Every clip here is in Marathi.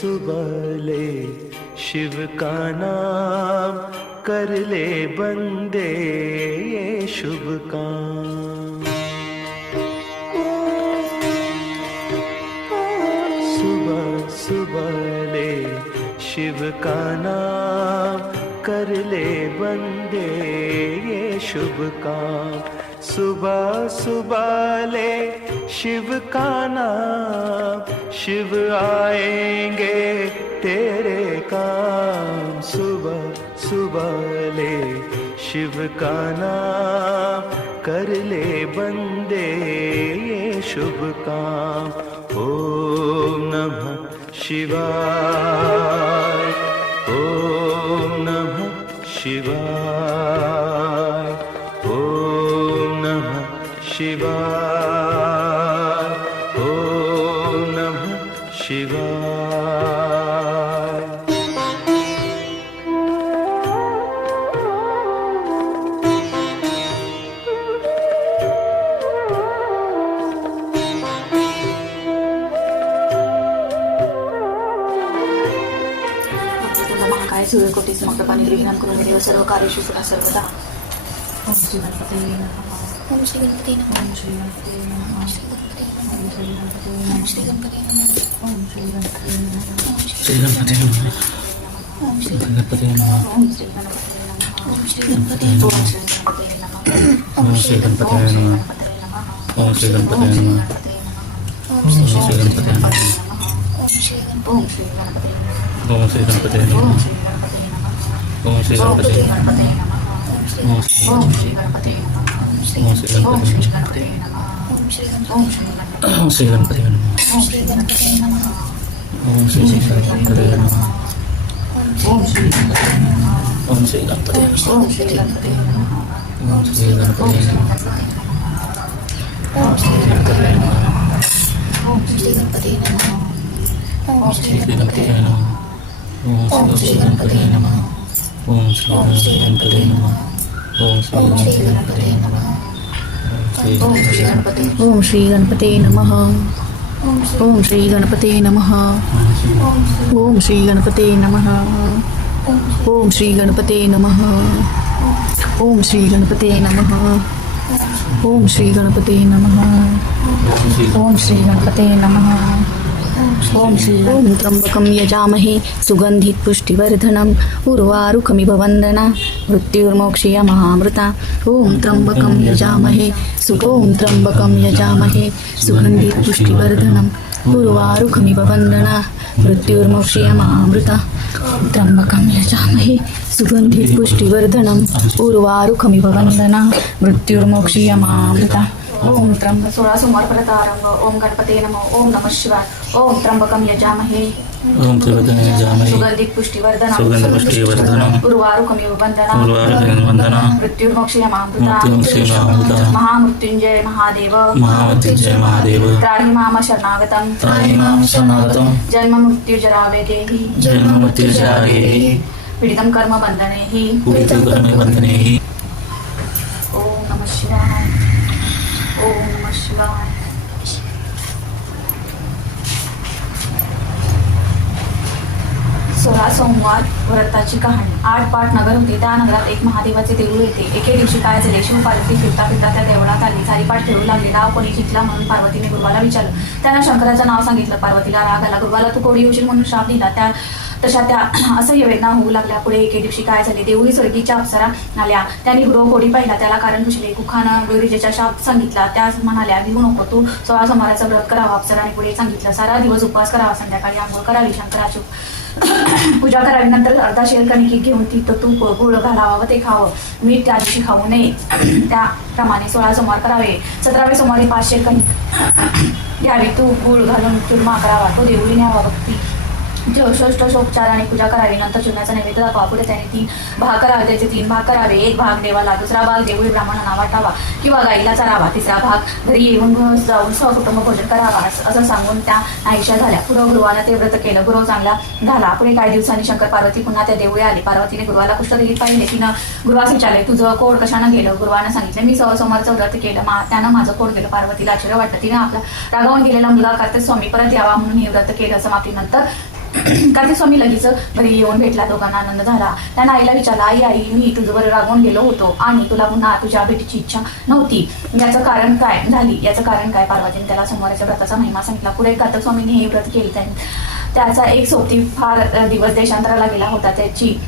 सुबह ले, शिव का नाम कर ले बंदे, ये शुभ काम। सुबह सुबह ले, शिव का नाम कर ले बंदे, ये शुभ काम। सुबह सुबह ले शिव का नाम? शिव आएंगे तेरे काम। सुबह सुबह ले शिव का नाम। कर ले बंदे ये शुभ काम। ओम नमः शिवाय। ओम नमः शिवाय। ओम नमः शिवाय। शिवाय काय सूर्यकोटी समग्रपाणी गृहिणाम करून देव सर्व कार्येषु सदा सर्वदा ओम श्री गणपती ओम श्री गणपती नमः ओम श्री गणपती ओम श्री गणपती नमः ओम श्री गणपती ओम श्री गणपती नमः ओम श्री गणपती ओम श्री गणपती नमः ओम श्री ओम श्री गणपती गणपती ओम श्री गणपती ओम श्री गणपती ओम श्री गणपती नमः ओम श्री गणपती ओम श्री गणपती नमः ओम श्री ओम श्री गणपती गणपती ओम नमः श्री ओम श्री गणपती गणपती ओम श्री ओम गणपती श्री गणपती ओम श्री नमः गणपती ओम श्री गणपती ओम श्री गणपती ओम श्री गणपती नमः ओम श्री गणपती नमः ओम श्री गणपती नमः ओम श्री गणपती ओम श्री गणपती ओम श्री गणपती ओम श्री गणपती ओम श्री गणपती नमः। ओम श्री गणपती नमः। ओम श्री गणपती नमः। ओम श्री गणपती नमः। ओम श्री गणपती नमः। ओम श्री गणपती नमः। ओम श्री गणपते नमः। ओम श्री गणपते नमः। ओम श्री ओम त्र्यंबकं यजामहे सुगंधित पुष्टिवर्धनम उर्वारुकमिव वंदना मृत्युर्मोक्षीय महामृता। ओम त्र्यंबकं यजामहे सु ॐ त्र्यंबकं यजामहे सुगंधित पुष्टिवर्धनम उर्वारुकमिव वंदना मृत्युर्मोक्षीय महामृता। त्र्यंबकं यजामहे सुगंधित पुष्टिवर्धनम उर्वारुकमिव वंदना मृत्युर्मोक्षीय महामृता। ॐ त्र्यंब सोळा सोमवार परत आरंभ ओम गणपते नमो ओम नमः शिवाय ओम त्र्यंबकम यजामहे। ओम त्रिवदने जामहे सुगंधित पुष्टिवर्धन महामृत्युंजय महादेव महामृत्युंजय महादेव त्राहि माम शरणागतम् त्राहि मां शरणागतं जन्म मृत्यू जरावेदेहि जन्ममृत्युजरागेहि पीडितं कर्म बन्धनेहि। पूरितकर्मे वन्दनेहि ओम नमः शिवाय ओम नमः शिवाय सोळा सोमवार व्रताची कहाणी. आठ पाठ नगर होते. त्या नगरात एक महादेवाचे देऊळ येते. एके दिवशी काय झाले शिव पार्वती फिरता फिरता त्या देवळात आली. सारी पाठ फिरू लागली. नाव कोणी जिंकला म्हणून पार्वतीने गुरुवाला विचारलं. त्यानं शंकराचं नाव सांगितलं. पार्वतीला राग आला. गुरुवाला तू कोडी होशील म्हणून श्राप दिला? त्या तशा त्या असह्य वेदना होऊ लागल्या. पुढे एके दिवशी काय झाले? देवळी स्वर्गीच्या अप्सरा आल्या त्यांनी गुरु कोडी पाहिला. त्याला कारण पुसले कुखानं गुरुजीच्या शाप सांगितला. त्या म्हणाल्या भिवू नको तू. सोळा सोमवाराचा व्रत करावा. अप्सराने पुढे सांगितलं सारा दिवस उपवास करावा. संध्याकाळी आंघोळ करावी. शंकराची पूजा करावी नंतर अर्धा शेर कणकी घेऊन तिथं तूप गुळ घालावा व ते खावं. मीठ त्या दिवशी खाऊ नये. त्याप्रमाणे सोळा सोमवार करावे. सतरावे सोमवारी पाच शेर कणिक घ्यावी तूप गुळ घालून चुरमा करावा. तो देवळी न्यावा भक्ती. षोडशोपचार आणि पूजा करावी नंतर चूर्णाचा नैवेद्य दाखवा. पुढे त्याने तीन भाग करावे. त्याचे तीन भाग करावे. एक भाग देवाला दुसरा भाग देवळी ब्राह्मणांना वाटावा किंवा गाईला चरावा. तिसरा भाग घरी येऊन जाऊन सहकुटुंब भोजन करावा. असं असं सांगून त्या नाहीशा झाल्या. पुढं गुरुवाला ते व्रत केलं. गुरु चांगला झाला. पुढे काही दिवसांनी शंकर पार्वती पुन्हा त्या देवळी आली. पार्वतीने गुरुवाला कुष्ठदेवी पाहिले तिनं गुरुवास विचारले तुझं कोड कशानं गेलं? गुरुवानं सांगितलं मी सहसोमवारचं व्रत केलं. मा त्यानं माझं कोड गेलं. पार्वतीला आश्चर्य वाटतं तिने आपला रागावून गेलेला मुलगा कार्तिक स्वामी परत यावा म्हणून हे व्रत केलं. समाप्तीनंतर कार्तिक स्वामी लगेच घरी येऊन भेटला दोघांना आनंद झाला. त्यानं आईला विचारला आई आई मी तुझ्यावर रागवून गेलो होतो आणि तुला पुन्हा तुझ्या भेटीची इच्छा नव्हती. याचं कारण काय झाली? याचं कारण काय? पार्वतीने त्याला सोमवारच्या व्रताचा महिमा सांगितला. पुढे कार्तिक स्वामीने हे व्रत केले. त्याचा एक सोबती फार दिवस देशांतराला गेला होता. त्याची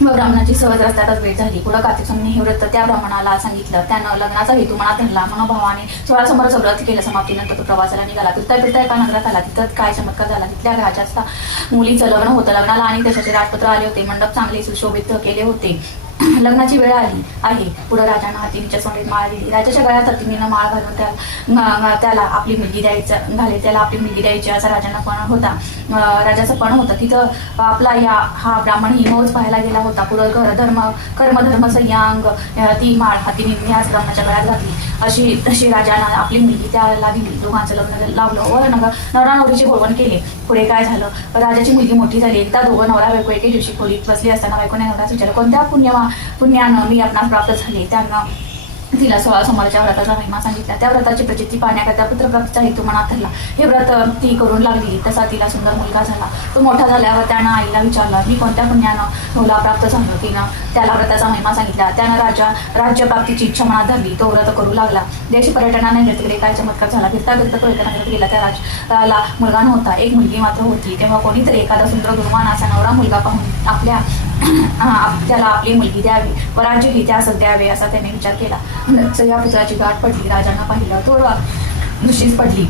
मग ब्राह्मणाची सहज रस्त्यातच भेट झाली. पुढं कार्तिक हे व्रत त्या ब्राह्मणाला सांगितलं? त्यानं लग्नाचा हेतू मनात धरला. मनोभावाने सोळा समोर व्रत केलं. समाप्तीनंतर तो प्रवासाला निघाला. फिरता फिरता एका नगरात आला. तिथं काय चमत्कार झाला? तिथल्या राजाचा मुलीचं लग्न होतं. लग्नाला आणि देशाचे राजपत्र आले होते. मंडप चांगले सुशोभित केले होते. लग्नाची वेळ आली आहे पुढे राजानं हातीच्या सोंडीत माळ दिली. राजाच्या गळ्यात हत्तीनं माळ घालून त्या त्याला आपली मुलगी द्यायचं घाले. त्याला आपली मुलगी द्यायची. असा राजांना पण होता. राजाचं पण होतं. तिथं आपला या हा ब्राह्मण ही मौज पाहायला गेला होता. पुढं घर धर्म कर्म धर्म संयांग ती माळ हातीने ह्याच ब्राह्मणाच्या गळ्यात घातली. अशी तशी राजानं आपली मुलगी त्याला दिली. दोघांचं लग्न लावलं. व नवरा नवरीचे बोलवण केले. पुढे काय झालं? राजाची मुलगी मोठी झाली. एकदा दोघं नवरा बायको एके दिवशी खोलीत बसली असताना बायकोने नवराच विचारलं कोणत्या पुण्यवा पुण्यानं मी आपणास प्राप्त झाले. त्यांना तिला सोळा सोमवारच्या व्रताचा महिमा सांगितला. त्या व्रताची प्रचिती पाहण्याकरता पुत्रप्राप्तीचा हेतू मनात धरला. हे व्रत ती करून लागली. तसा तिला सुंदर मुलगा झाला. तो मोठा झाल्यावर त्यानं आईला विचारलं मी कोणत्या पुण्यानं मुला प्राप्त झालो? तिनं त्याला व्रताचा महिमा सांगितला. त्यानं राजा राज्यप्राप्तीची इच्छा मनात धरली. तो व्रत करू लागला. देश पर्यटनाने तिकडे काय चमत्कार झाला? फिरता फिरता पर्यटनाकडे गेला. त्या राजाला मुलगा नव्हता. एक मुलगी मात्र होती. तेव्हा कोणीतरी एखादा सुंदर गुरुमान असा नवरा मुलगा पाहून आपल्या त्याला आपली मुलगी द्यावी व राज्य ही त्यास द्यावे असा त्याने विचार केला. या पुत्राची गाठ पडली राजांना पाहिला तो दुशीच पडली.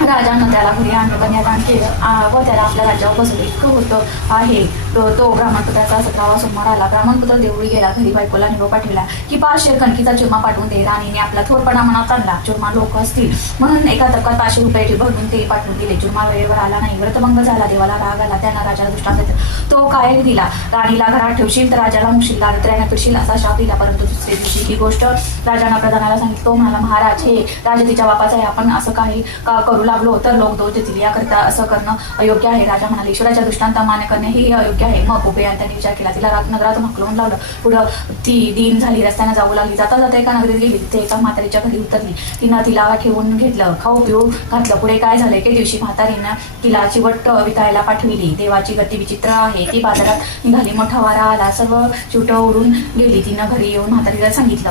राजानं त्याला घरी आणलं कन्यादान केलं व त्याला आपल्या राज्यावर बसवलं इतकं होतं आहे. तो ब्राह्मणपुत्राचा सतरावा सोमवार आला. ब्राह्मणपुत्र देवळी गेला घरी बायकोला निरोप पाठविला. की पाचशे कणकीचा चुरमा पाठवून दे. राणीने आपला थोरपणा मनात आणला. चुरमा लोक असतील. म्हणून एका तक्कात पाचशे रुपये भरून ते पाठवून दिले. चुरमा वेळेवर आला नाही. व्रतभंग झाला. देवाला राग आला. त्यांना राजाला दृष्टांत तो काय दिला. राणीला घरात ठेवशील तर राजाला मुशील दारिद्र्याने फिरशील असा शाप दिला. परंतु दुसऱ्या दिवशी ही गोष्ट राजाना प्रधानाला सांगितलं. तो म्हणाला महाराज हे राजा तिच्या बापाचा आहे. आपण असं काही का करू लागलो तर लोक दोष देतील याकरता असं करणं अयोग्य आहे. राजा म्हणाले ईश्वराच्या दृष्टांत मान्य करणे हे अयोग्य आहे. मग उभे त्यांनी विचार केला. तिला नगरात हकलवून लावलं. पुढं ती दिन झाली. रस्त्यानं जाऊ लागली. जाता जाता एका नगरीत गेली. तिथे एका म्हातारीच्या घरी उतरली. तिनं तिला ठेवून घेतलं. खाऊ पिऊ घातलं. पुढे काय झालं? एके दिवशी म्हातारीनं तिला चिवट विकायला पाठविली. देवाची गती विचित्र आहे. ती बाजारात निघाली. मोठा वारा आला. सर्व चिवट उडून गेली. तिनं घरी येऊन म्हातारीला सांगितलं.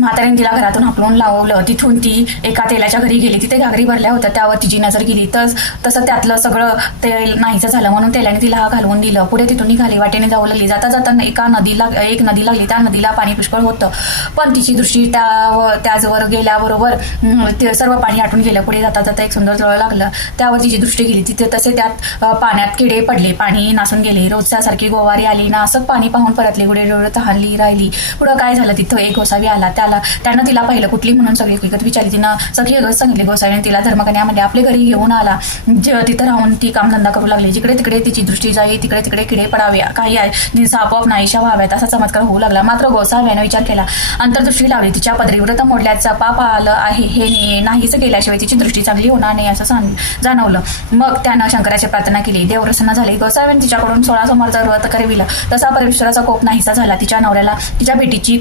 म्हातारीने तिला घरातून हाकलून लावलं. तिथून ती एका तेलाच्या घरी गेली. तिथे घागरी भरल्या होत्या. त्यावर तिची नजर गेली. तर तसं त्यातलं सगळं तेल नाहीचं झालं. म्हणून तेलाने तिला घालवून दिलं. पुढे तिथून निघाली वाटेने जाऊ लागली. जाता जाता एका नदीला एक नदी लागली. त्या नदीला पाणी पुष्कळ होतं. पण तिची दृष्टी त्या त्याचवर गेल्याबरोबर ते सर्व पाणी आटून गेलं. पुढे जाता जाता एक सुंदर जवळ लागलं. त्यावर तिची दृष्टी गेली. तिथे तसे त्यात पाण्यात किडे पडले. पाणी नासून गेले. रोजच्यासारखी गोवारी आली ना असं पाणी पाहून परतले. कुठे डोळ तहानली राहिली. पुढं काय झालं? तिथं एक गोसावी आला. त्या आला. त्यानं तिला पाहिलं कुठली म्हणून सगळी हकीकत विचारली. तिनं सगळी हकीकत सांगितली गोसावीने तिला धर्मकन्यामध्ये म्हणजे आपल्या घरी घेऊन आला. तिथं राहून ती कामधंदा करू लागली. जिकडे तिकडे तिची दृष्टी जाई तिकडे तिकडे किडे पडावे. काही आहे जिन्स आपोआप नाहीशा व्हाव्यात. असा चमत्कार होऊ लागला. मात्र गोसाव्यानं विचार केला. अंतर्दृष्टी लावली. तिच्या पदरीव्रत मोडल्याचा पाप आलं आहे. हे नाहीच केल्याशिवाय तिची दृष्टी चांगली होणार नाही असं सांग जाणवलं. मग त्यानं शंकराची प्रार्थना केली. देव झाली. झाले गोसाव्याने तिच्याकडून सोळा सोमवारचं व्रत करविलं. तसा परमेश्वराचा कोप नाहीसा झाला. तिच्या नवऱ्याला तिच्या भेटीची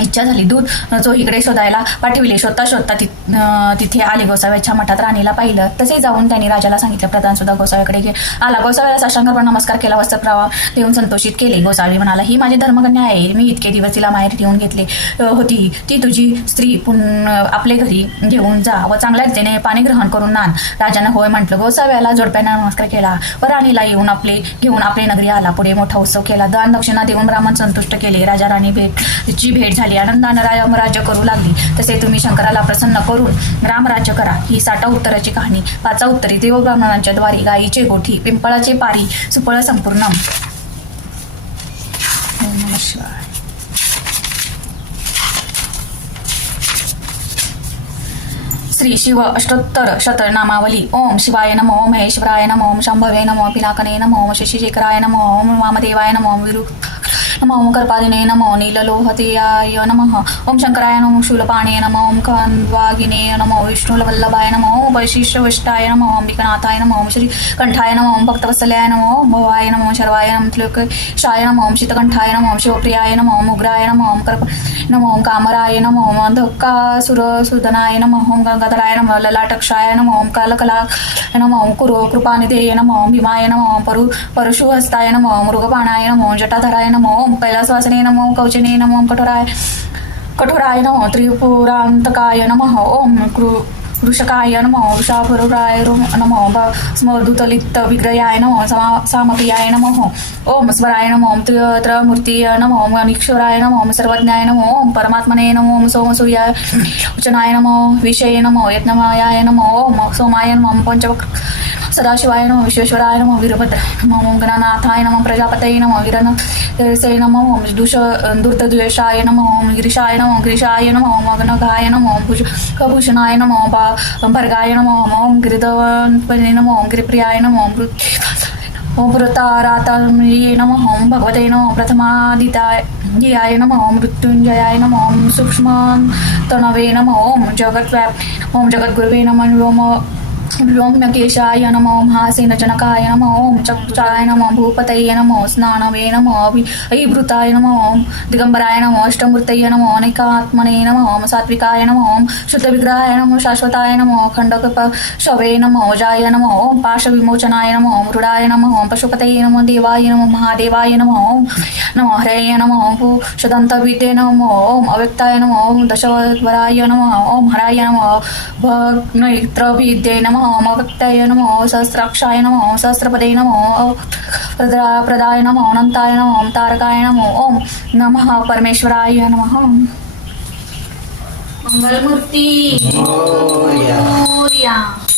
इच्छा झाली. दूध जो इकडे शोधायला पाठविले शोधता शोधता ति तिथे आले गोसाव्याच्या मठात राणीला पाहिलं. तसे जाऊन त्यांनी राजाला सांगितलं प्रधान सुद्धा गोसाव्याकडे गे आला. गोसाव्याला साशांकरपण नमस्कार केला. वस्त्रप्रावा देऊन संतोषित केले. गोसावी म्हणाला ही माझी धर्मकन्या आहे. मी इतके दिवस तिला माहेर ठेवून घेतले होती. ती तुझी स्त्री पुन आपले घरी घेऊन जा व चांगल्या रीतीने पाणी ग्रहण करून नान राजानं होय म्हटलं. गोसाव्याला जोडप्यानं नमस्कार केला व राणीला येऊन आपले घेऊन आपले नगरी आला. पुढे मोठा उत्सव केला. दान दक्षिणा देऊन ब्राह्मण संतुष्ट केले. राजा राणी भेट ची भेट झाली. झाली. आनंदानं राम राज्य करू लागली. तसे तुम्ही शंकराला प्रसन्न करून रामराज्य करा. ही साठा उत्तराची कहाणी. पाचा उत्तरी देव ब्राह्मणांच्या द्वारी गायीचे गोठी पिंपळाचे पारी सुपळ संपूर्ण. ओम श्री शिव अष्टोत्तर शतनामावली. ओम शिवाय नमो ओम महेश्वराय नमो ओम शंभवे नमो पिनाकने नमो ओम शशिशेखराय नमो ओम वामदेवाय नमो ओम विरु नमो ओम कर्पादिने नमो नीललोहतेयाय नमः ओम शंकराय नमो शूलपाणे नमो ओम खन्द्वागिने नमो विष्णुवल्लभाय नमो ओम वैशिष्टविष्टाय नमो ओम अंबिकनाथाय नमो ओम श्री कंठाय नमो ओम भक्तवत्सल्याय नमो ओम भवाय नमो शर्वाय नमो त्रिलोकेशाय नमो ओम शीतकंठाय नमो ओम शिवप्रियाय नमो ओम उग्राय नमो ओम कर्प नमो ओम कामराय नमो ओम अंधकासुरसूदनाय नमो ओम गंगाधराय नमो ललाटक्षाय नमो ओम कालकला नमो ओम कुरु कृपानिधेय नमो ओम भीमाय नमो ओम परु परशुहस्ताय नमो ओम मृगपाणाय नमो ओम जटाधराय नमो ओम कैलासवासने नम ओम कौचने नम ओम कठोराय कठोराय नम त्रिपुरान्तकाय नमः। ओम कृ वृषकाय नमो वृषाभरुराय नमो स्मर्दुतलित विग्रयाय नम समा- सामप्रियाय नमः। ओम स्वराय नम ओम त्रयमूर्तीय नमो ओम अनिक्षराय नम ओम सर्वज्ञाय नम। ओम परमात्मने नमो ओम सोमसूर्याय उचनाय नम विषये नम यज्ञमायाय नम। ओम सोमाय नम। पंचवक्र सदाशिवाय नमो विश्वेश्वराय नमो वीरभद्राय नमो ओम गणनाथाय नमो प्रजापतये नमो वीरन गिरिसे नमो ओम दुष दुर्तद्वेषाय नमो ओम गिरिशाय नमो गिरिशाय नमो ओम अग्नघाय नमो ओम भुज कभूषणाय नमो ओम भा- भर्गाय नमो ओम गिरिधवनपने नमो ओम गिरिप्रियाय नमो ओम भृ- ओम वृतारातम्ये नमः ओम भगवते नमो प्रथमादिताय धियाय नमः ओम मृत्युंजयाय नमः ओम सूक्ष्मतनवे नमः ओम जगद्व्याप ओम जगद्गुरुवे नमः व्योम व्योम्यकेशाय नमो महासेनजनकाय नमो ओम चक्षाय नमो भूपतये नमो स्नानवे नमो अभि अभिभृताय नमो ओम दिगंबराय नमो अष्टमूर्तये नमो अनेकात्मने नमो ओम सात्विकाय नमो ओम शुद्धविग्रहाय नमो शाश्वताय नमो खण्डकप शवे नमो जाय नमो ओम पाशविमोचनाय नमो ओम मृडाय नमो ओम पशुपतये नमो देवाय नमो महादेवाय नमो ओम नमो हरये नमो ओम भूषदन्तविद्ये नमो ओम अव्यक्ताय नमो ओम दशवराय नमो ओम हराय नमो भग्नैत्रविद्ये नमो ओम अव्यक्ताय नमो सहस्राक्षाय नमो सहस्रपदे नमो प्रदा प्रदाय नमो अनन्ताय नमो ओम तारकाय नमो ओम नमः परमेश्वराय नमः। मंगलमूर्ती। मोरया. यज्ञ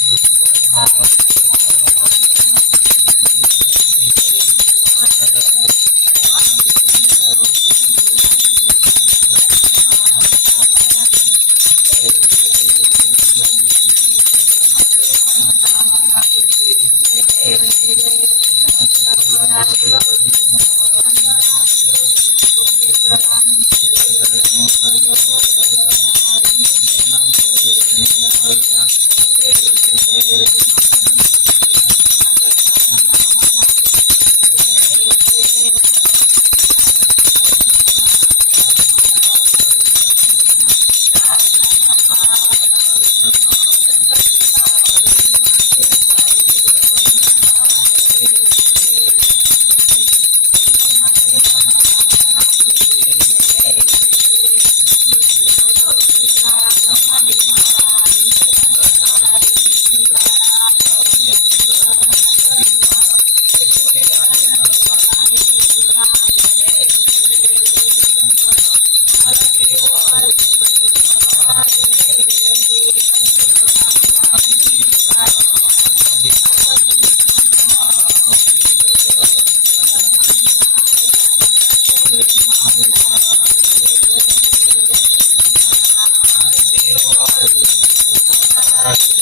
Thank you. Amen.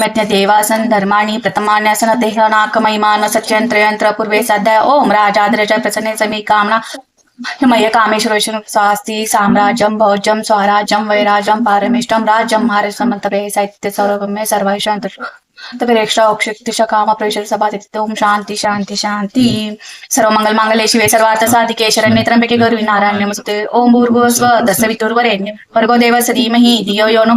देवासन धर्माणि प्रथमान्यासन देहनाक महिमान देहनाकमयमान सत्यंत्रयंत्र पूर्वे साध्याय ओम राजाद्रज प्रसन्ने समी कामना मय कामेश्वरेश्वर स्वास्ति साम्राज्यम भौज्यम स्वराज्यम वैराज्यम पारमेष्टम राज्यम महाराज समंतरे साहित्य सर्वमे सर्वेश्वर तपेक्षा औक्षिक्तिश काम प्रेषर ओम शांती शांती शांती। सर्व मंगल मांगल्ये शिवे सर्वार्थ साधिके शरण्ये त्र्यंबके गौरी नारायण नमस्ते ओम भूर्भुवस्व तस्य वितुर्वरेण्य भर्गो देव धीमहि धियो यो नो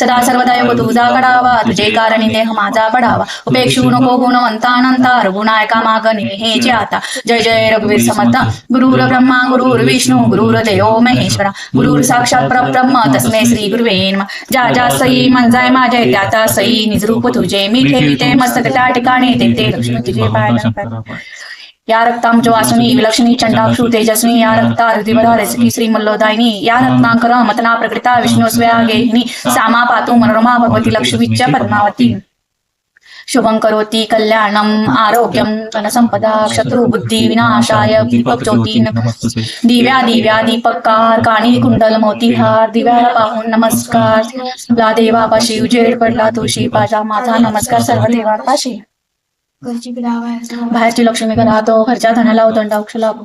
सदा सर्वदा योग तुझा घडावा तुझे कारणी देह माझा पडावा उपेक्षू नको गुणवंतानंता रघुनायका मागणे हे जे आता जय जय रघुवीर समर्थ। गुरुर ब्रह्मा गुरुर विष्णू गुरुर देव महेश्वरा। गुरुर साक्षात परब्रह्म तस्मे श्री गुरुवे ज्या ज्या सई मंजाय माझ्या त्या त्या सई निजरूप तुझे। मी ठेविते मस्तक त्या ठिकाणी ते ते लक्ष्मी तुझे पाय या रक्तांच वासुनी विलक्षणी चंडाक्षु तेजस्वी या रक्ता हृदय श्री मल्लोदायिनी. या रत्नाकर मतना प्रकृता विष्णुस्वया गेहिनी सामा पातु मनोरमा भगवती लक्ष्मीच्या पद्मावती. शुभं करोति कल्याणम् आरोग्यं धनसंपदा शत्रुबुद्धी विनाशाय दीपक ज्योती दिव्या दिव्या दीपकार काणी कुंडल मोतीहार दिव्याला पाहून नमस्कार। ला देवापाशी उजेड पडला तुळशी पाजा माझा नमस्कार सर्व देवापाशी बाहेरची लक्ष्मी राहतो घरच्या धनाला उदंडाक्ष लाभो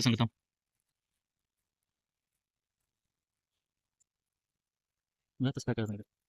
സംഗീതം ഇന്നത്തെ സ്റ്റാർട്ട് ആകുന്നത്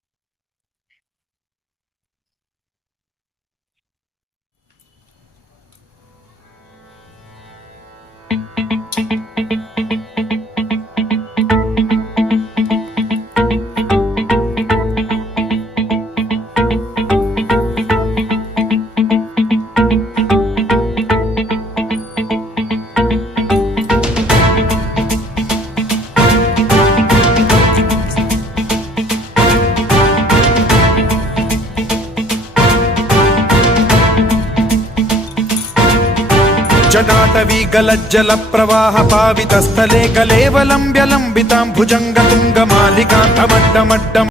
जलप्रवाहपावितस्थले कलेवलम्ब्यलम्बितां भुजङ्गतुङ्गमालिकान्तमड्डमड्डम्